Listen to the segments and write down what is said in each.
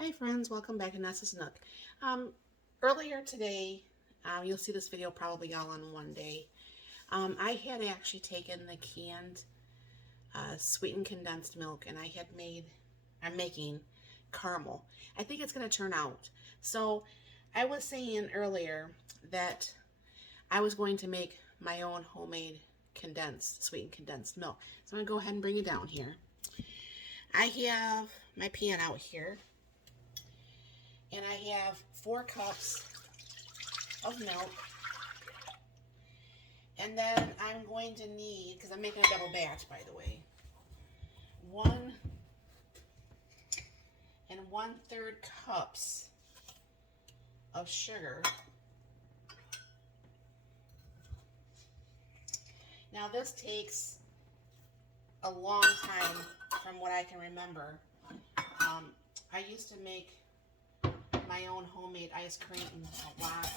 Hi friends, welcome back to Nessa's Nook. Earlier today, you'll see this video probably all in one day. I had actually taken the canned sweetened condensed milk and I'm making caramel. I think it's going to turn out. So I was saying earlier that I was going to make my own homemade sweetened condensed milk. So I'm going to go ahead and bring it down here. I have my pan out here and I have 4 cups of milk. And then I'm going to need, because I'm making a double batch by the way, 1 1/3 cups of sugar. Now this takes a long time from what I can remember. I used to make my own homemade ice cream a lot.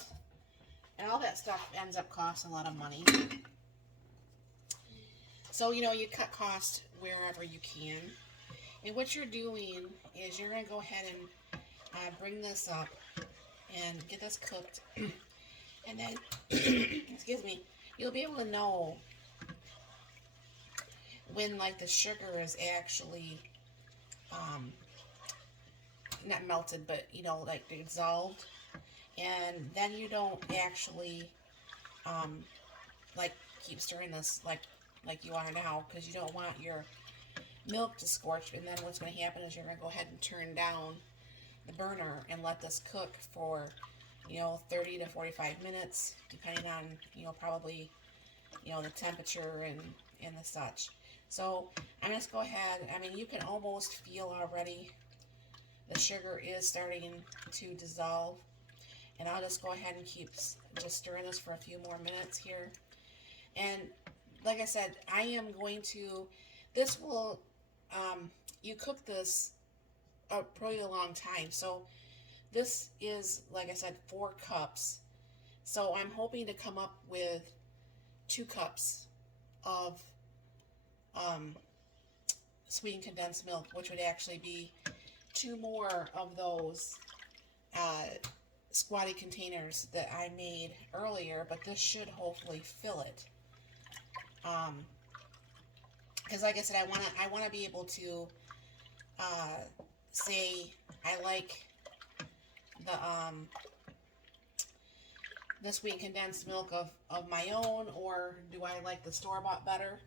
And all that stuff ends up costing a lot of money. So, you cut costs wherever you can. And what you're doing is you're going to go ahead and bring this up and get this cooked. And then, excuse me, you'll be able to know when like the sugar is actually not melted, but like dissolved. And then you don't actually like keep stirring this like you are now, because you don't want your milk to scorch. And then what's going to happen is you're going to go ahead and turn down the burner and let this cook for 30 to 45 minutes, depending on probably the temperature and the such. So I'm just go ahead. I mean, you can almost feel already the sugar is starting to dissolve, and I'll just go ahead and keep just stirring this for a few more minutes here. And like I said, I am going to, this will, you cook this a pretty long time. So this is, like I said, 4 cups. So I'm hoping to come up with 2 cups of sweetened condensed milk, which would actually be 2 more of those squatty containers that I made earlier, but this should hopefully fill it. Because like I said, I want to be able to say I like the sweet condensed milk of my own, or do I like the store-bought better,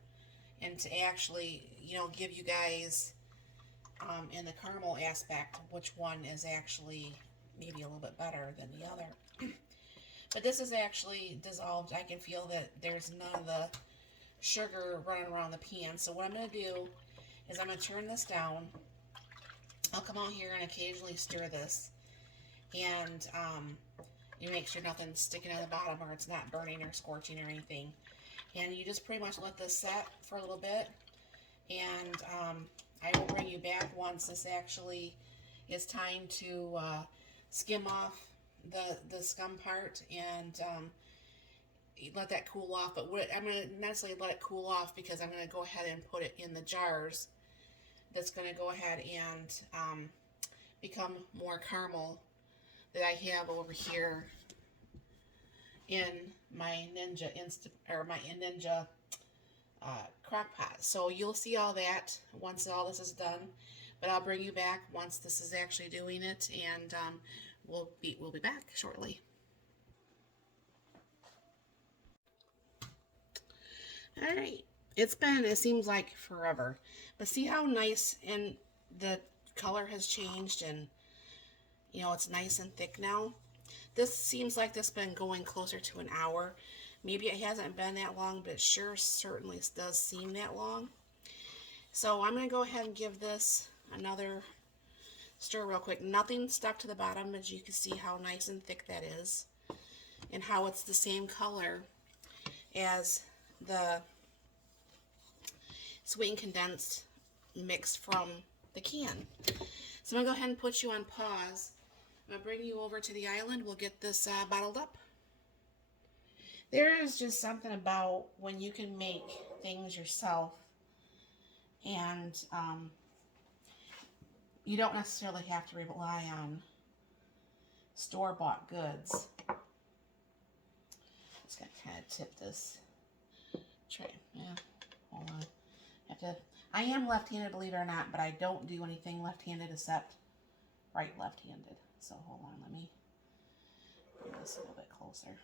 and to actually give you guys in the caramel aspect which one is actually maybe a little bit better than the other. But this is actually dissolved. I can feel that there's none of the sugar running around the pan. So what I'm going to do is I'm going to turn this down. I'll come out here and occasionally stir this, and you make sure nothing's sticking on the bottom or it's not burning or scorching or anything. And you just pretty much let this set for a little bit, and I will bring you back once this actually is time to skim off the scum part and let that cool off. But I'm going to not necessarily let it cool off, because I'm going to go ahead and put it in the jars. That's going to go ahead and become more caramel that I have over here in my Ninja crock pot. So you'll see all that once all this is done. But I'll bring you back once this is actually doing it, and we'll be back shortly. All right, it seems like forever, but see how nice and the color has changed, and it's nice and thick now. This seems like this has been going closer to an hour. Maybe it hasn't been that long, but it sure certainly does seem that long. So I'm going to go ahead and give this another stir real quick. Nothing stuck to the bottom, as you can see how nice and thick that is, and how it's the same color as the sweetened condensed mix from the can. So I'm going to go ahead and put you on pause. I'm going to bring you over to the island. We'll get this bottled up. There is just something about when you can make things yourself, and you don't necessarily have to rely on store-bought goods. Just gonna kind of tip this tray. Yeah, hold on. I am left-handed, believe it or not, but I don't do anything left-handed except right left-handed. So hold on, let me bring this a little bit closer.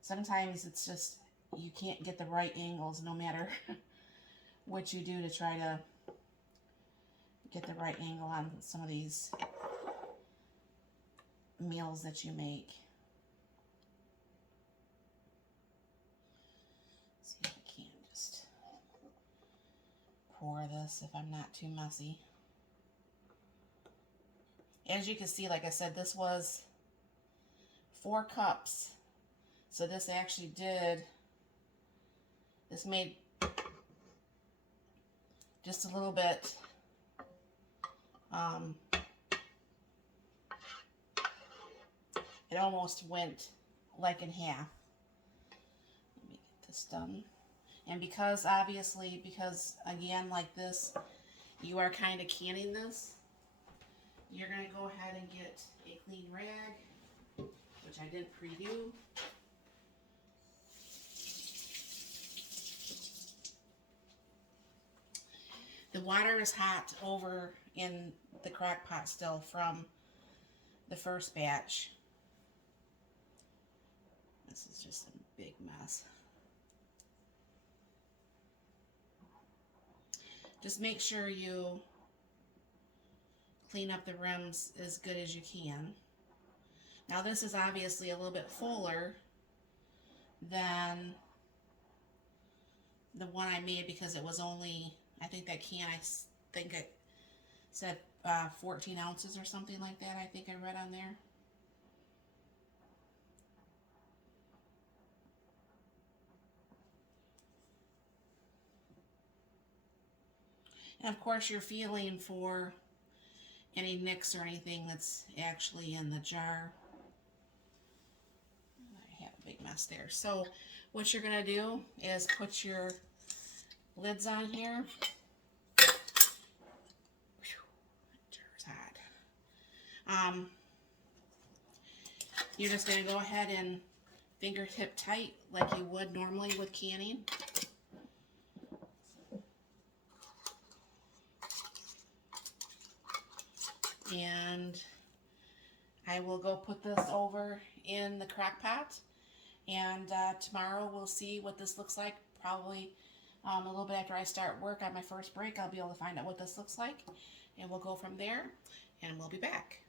Sometimes it's just you can't get the right angles no matter what you do to try to get the right angle on some of these meals that you make. See if I can just pour this if I'm not too messy. As you can see, like I said, this was 4 cups. So this actually this made just a little bit, it almost went like in half. Let me get this done. And because again, like this, you are kind of canning this, you're going to go ahead and get a clean rag, which I didn't pre-do. The water is hot over in the crock pot still from the first batch. This is just a big mess. Just make sure you clean up the rims as good as you can. Now this is obviously a little bit fuller than the one I made because it was only, I think that can, I think it said 14 ounces or something like that, I think I read on there. And of course you're feeling for any nicks or anything that's actually in the jar. I have a big mess there. So what you're going to do is put your lids on here. Jar's hot. You're just going to go ahead and fingertip tight like you would normally with canning. And I will go put this over in the crock pot, and tomorrow we'll see what this looks like. Probably a little bit after I start work on my first break, I'll be able to find out what this looks like, and we'll go from there, and we'll be back.